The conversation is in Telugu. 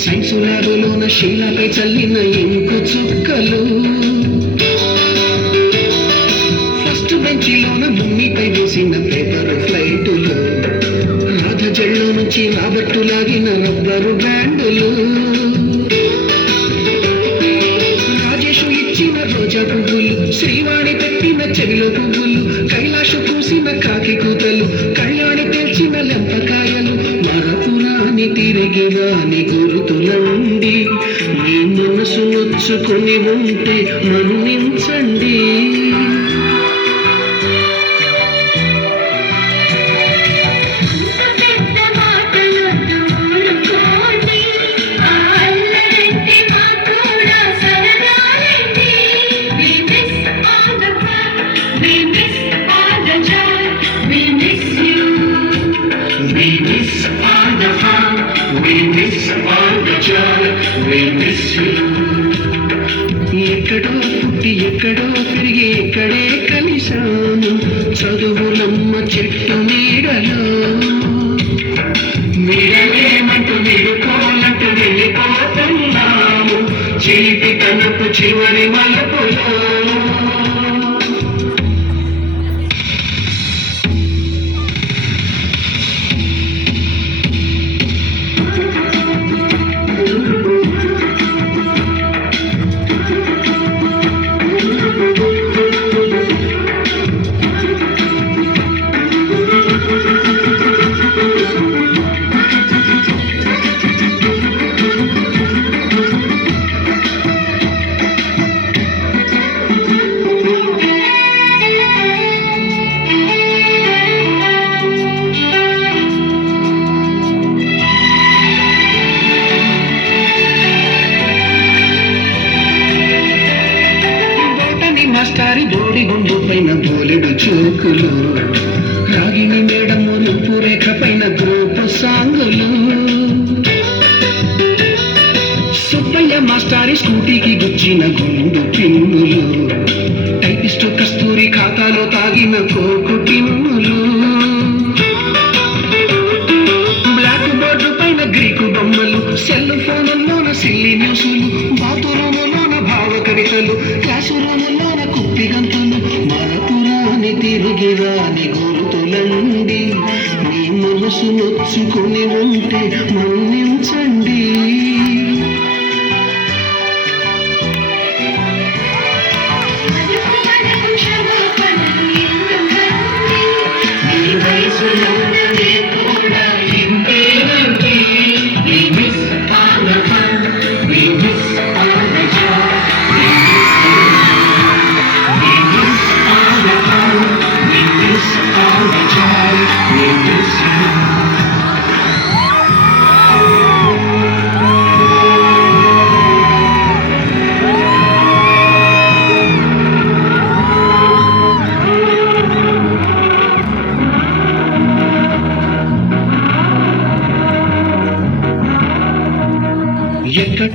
సైన్సు ల్యాబులోన శీలపై చల్లిన ఇంకు చుక్కలు, ఫస్ట్ బెంచిలోన భూమిపై వేసిన పేపర్ ఫ్లైటులు, రాధ జల్లో నుంచి రాబట్టు లాగిన రబ్బరు బ్యాండులు, రాజేషు ఇచ్చిన రోజా పువ్వులు, శ్రీవాణి పెట్టిన చెవిలో పువ్వులు, కైలాషు కూసిన కాకి కూతలు, కళ్యాణి తెల్చిన లెంపకాయలు, మరపురాని తిరిగి రాని గురుతులండి. మీ మనసు నొచ్చుకొని ఉంటే మన్నించండి. We miss all the fun, we miss all the joy, we miss you. ఎక్కడో పుట్టి ఎక్కడో తిరిగి ఎక్కడే కలిశాను, చదువులమ్మ చెట్టు నీడలో. మీరలేమంటూ విడుకోలంటూ వెళ్ళిపోతున్నాము, చిలిపి తనపు చివరి మలుపులో. మాస్టారి బోడి గుండు పైన బోలెడు చూకులు, రాగిని మేడము రూపురేఖ పైన గ్రూపు సాంగులు, సుబ్బయ్య మాస్టారి స్కూటీకి గుచ్చిన గుండు పిన్నులు, టైపిస్టు కస్తూరి ఖాతాలో తాగిన కోకు టిన్నులు, బ్లాక్ బోర్డు పైన గ్రీకు బొమ్మలు, సెల్ ఫోనుల్లోన సిల్లి న్యూసులు, బాతురూములోన భావ కవితలు, క్లాసు రూముల్లోన కుప్పిగంతులు, మరపురాని తిరిగి రాని గుర్తులండి. మీ మనసు నొచ్చుకుని ఉంటే మన్నించండి. ఎక్కడ